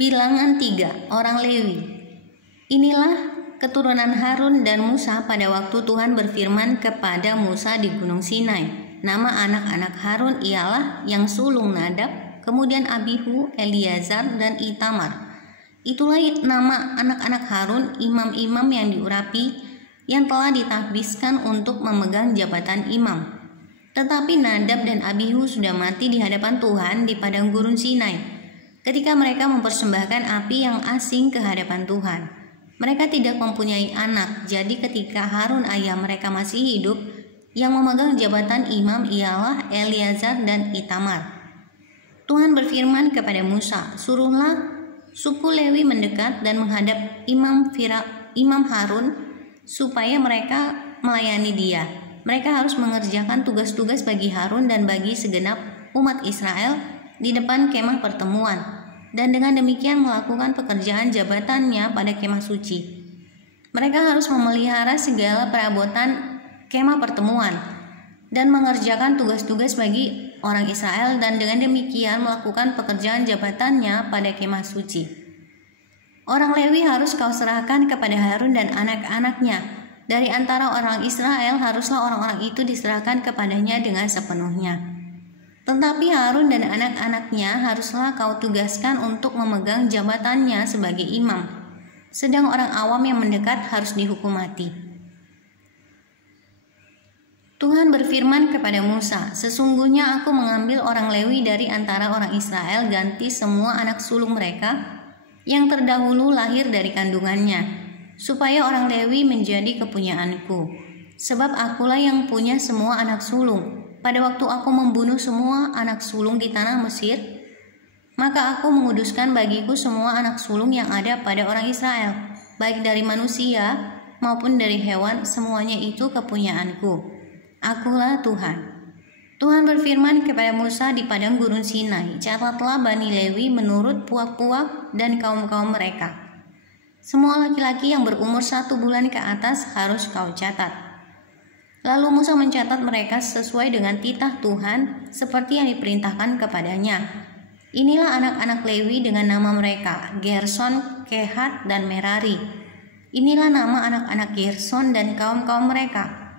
Bilangan 3, orang Lewi. Inilah keturunan Harun dan Musa pada waktu Tuhan berfirman kepada Musa di Gunung Sinai. Nama anak-anak Harun ialah yang sulung Nadab, kemudian Abihu, Eleazar, dan Itamar. Itulah nama anak-anak Harun, imam-imam yang diurapi, yang telah ditahbiskan untuk memegang jabatan imam. Tetapi Nadab dan Abihu sudah mati di hadapan Tuhan di padang gurun Sinai, ketika mereka mempersembahkan api yang asing ke hadapan Tuhan. Mereka tidak mempunyai anak, jadi ketika Harun ayah mereka masih hidup, yang memegang jabatan imam ialah Eleazar dan Itamar. Tuhan berfirman kepada Musa, "Suruhlah suku Lewi mendekat dan menghadap imam Harun, supaya mereka melayani dia. Mereka harus mengerjakan tugas-tugas bagi Harun dan bagi segenap umat Israel di depan kemah pertemuan, dan dengan demikian melakukan pekerjaan jabatannya pada kemah suci. Mereka harus memelihara segala perabotan kemah pertemuan dan mengerjakan tugas-tugas bagi orang Israel, dan dengan demikian melakukan pekerjaan jabatannya pada kemah suci. Orang Lewi harus kau serahkan kepada Harun dan anak-anaknya. Dari antara orang Israel haruslah orang-orang itu diserahkan kepadanya dengan sepenuhnya. Tetapi Harun dan anak-anaknya haruslah kau tugaskan untuk memegang jabatannya sebagai imam. Sedang orang awam yang mendekat harus dihukum mati." Tuhan berfirman kepada Musa, "Sesungguhnya aku mengambil orang Lewi dari antara orang Israel, ganti semua anak sulung mereka yang terdahulu lahir dari kandungannya, supaya orang Lewi menjadi kepunyaanku. Sebab akulah yang punya semua anak sulung. Pada waktu aku membunuh semua anak sulung di tanah Mesir, maka aku menguduskan bagiku semua anak sulung yang ada pada orang Israel, baik dari manusia maupun dari hewan, semuanya itu kepunyaanku. Akulah Tuhan." Tuhan berfirman kepada Musa di padang gurun Sinai, "Catatlah Bani Lewi menurut puak-puak dan kaum-kaum mereka. Semua laki-laki yang berumur 1 bulan ke atas harus kau catat." Lalu Musa mencatat mereka sesuai dengan titah Tuhan seperti yang diperintahkan kepadanya. Inilah anak-anak Lewi dengan nama mereka, Gerson, Kehat, dan Merari. Inilah nama anak-anak Gerson dan kaum-kaum mereka,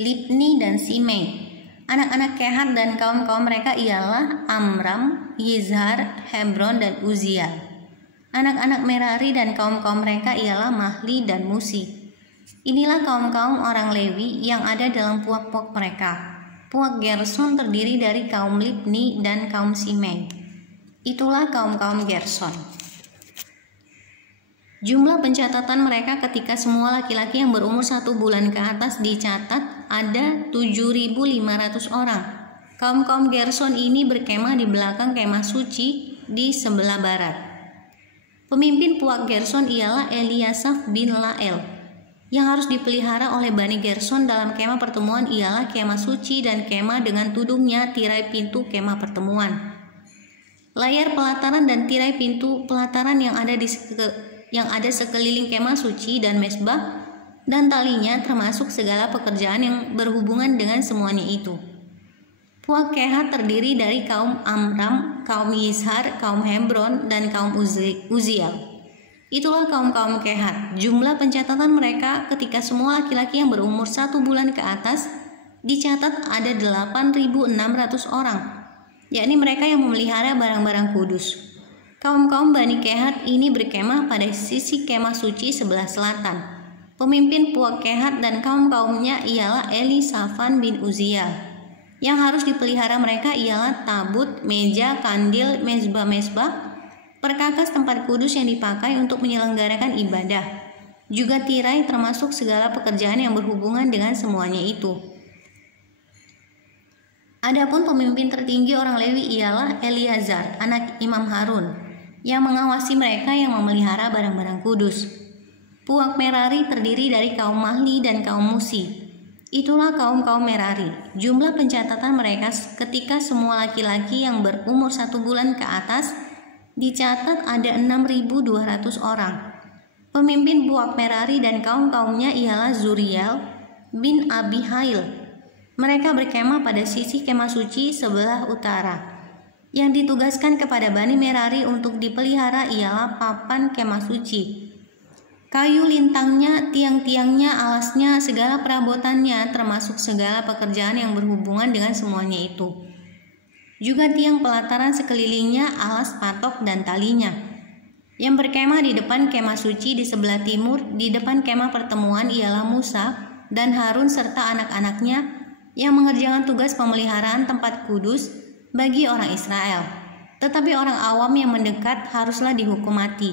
Libni dan Simei. Anak-anak Kehat dan kaum-kaum mereka ialah Amram, Yizhar, Hebron, dan Uziel. Anak-anak Merari dan kaum-kaum mereka ialah Mahli dan Musi. Inilah kaum-kaum orang Lewi yang ada dalam puak-puak mereka. Puak Gerson terdiri dari kaum Libni dan kaum Simei. Itulah kaum-kaum Gerson. Jumlah pencatatan mereka ketika semua laki-laki yang berumur 1 bulan ke atas dicatat ada 7.500 orang. Kaum-kaum Gerson ini berkemah di belakang kemah suci di sebelah barat. Pemimpin puak Gerson ialah Eliasaf bin Lael. Yang harus dipelihara oleh Bani Gerson dalam kemah pertemuan ialah kemah suci dan kemah dengan tudungnya, tirai pintu kemah pertemuan, layar pelataran dan tirai pintu pelataran yang ada sekeliling kemah suci, dan mesbah dan talinya, termasuk segala pekerjaan yang berhubungan dengan semuanya itu. Puak Kehat terdiri dari kaum Amram, kaum Yizhar, kaum Hebron, dan kaum Uziel. Itulah kaum-kaum Kehat. Jumlah pencatatan mereka ketika semua laki-laki yang berumur 1 bulan ke atas dicatat ada 8.600 orang, yakni mereka yang memelihara barang-barang kudus. Kaum-kaum Bani Kehat ini berkemah pada sisi kemah suci sebelah selatan. Pemimpin puak Kehat dan kaum-kaumnya ialah Elisafan bin Uziel. Yang harus dipelihara mereka ialah tabut, meja, kandil, mezbah-mezbah, perkakas tempat kudus yang dipakai untuk menyelenggarakan ibadah, juga tirai, termasuk segala pekerjaan yang berhubungan dengan semuanya itu. Adapun pemimpin tertinggi orang Lewi ialah Eleazar, anak Imam Harun, yang mengawasi mereka yang memelihara barang-barang kudus. Puak Merari terdiri dari kaum Mahli dan kaum Musi. Itulah kaum-kaum Merari. Jumlah pencatatan mereka ketika semua laki-laki yang berumur 1 bulan ke atas dicatat ada 6.200 orang. Pemimpin puak Merari dan kaum-kaumnya ialah Zuriel bin Abihail. Mereka berkemah pada sisi kemah suci sebelah utara. Yang ditugaskan kepada Bani Merari untuk dipelihara ialah papan kemah suci, kayu lintangnya, tiang-tiangnya, alasnya, segala perabotannya, termasuk segala pekerjaan yang berhubungan dengan semuanya itu. Juga tiang pelataran sekelilingnya, alas patok dan talinya. Yang berkemah di depan kemah suci di sebelah timur, di depan kemah pertemuan ialah Musa dan Harun serta anak-anaknya yang mengerjakan tugas pemeliharaan tempat kudus bagi orang Israel. Tetapi orang awam yang mendekat haruslah dihukum mati.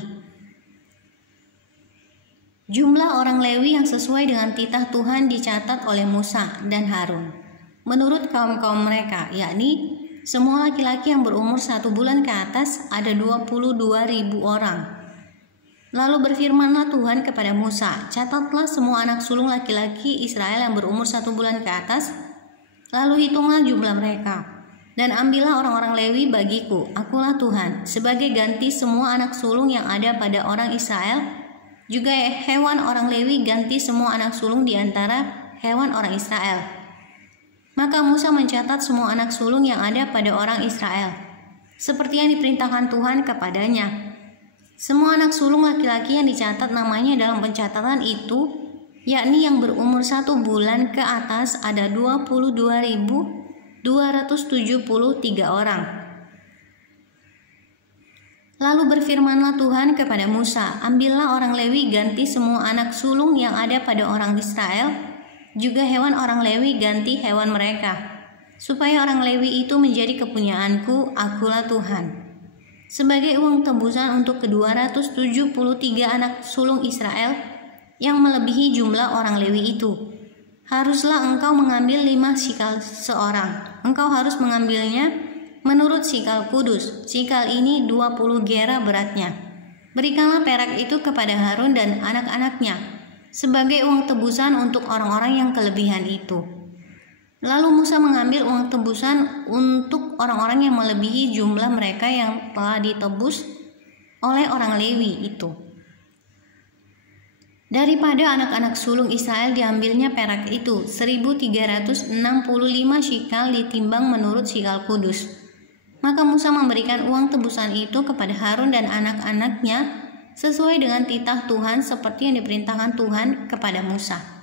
Jumlah orang Lewi yang sesuai dengan titah Tuhan dicatat oleh Musa dan Harun menurut kaum-kaum mereka, yakni semua laki-laki yang berumur 1 bulan ke atas ada 22.000 orang. Lalu berfirmanlah Tuhan kepada Musa, catatlah semua anak sulung laki-laki Israel yang berumur 1 bulan ke atas, lalu hitunglah jumlah mereka, dan ambillah orang-orang Lewi bagiku, akulah Tuhan, sebagai ganti semua anak sulung yang ada pada orang Israel. Juga hewan orang Lewi ganti semua anak sulung di antara hewan orang Israel. Maka Musa mencatat semua anak sulung yang ada pada orang Israel, seperti yang diperintahkan Tuhan kepadanya. Semua anak sulung laki-laki yang dicatat namanya dalam pencatatan itu, yakni yang berumur 1 bulan ke atas ada 22.273 orang. Lalu berfirmanlah Tuhan kepada Musa, ambillah orang Lewi ganti semua anak sulung yang ada pada orang Israel, juga hewan orang Lewi ganti hewan mereka, supaya orang Lewi itu menjadi kepunyaanku, akulah Tuhan. Sebagai uang tebusan untuk ke-273 anak sulung Israel yang melebihi jumlah orang Lewi itu, haruslah engkau mengambil 5 sikal seorang. Engkau harus mengambilnya menurut sikal kudus. Sikal ini 20 gera beratnya. Berikanlah perak itu kepada Harun dan anak-anaknya sebagai uang tebusan untuk orang-orang yang kelebihan itu. Lalu Musa mengambil uang tebusan untuk orang-orang yang melebihi jumlah mereka yang telah ditebus oleh orang Lewi itu. Daripada anak-anak sulung Israel diambilnya perak itu 1.365 sikal ditimbang menurut sikal kudus. Maka Musa memberikan uang tebusan itu kepada Harun dan anak-anaknya sesuai dengan titah Tuhan seperti yang diperintahkan Tuhan kepada Musa.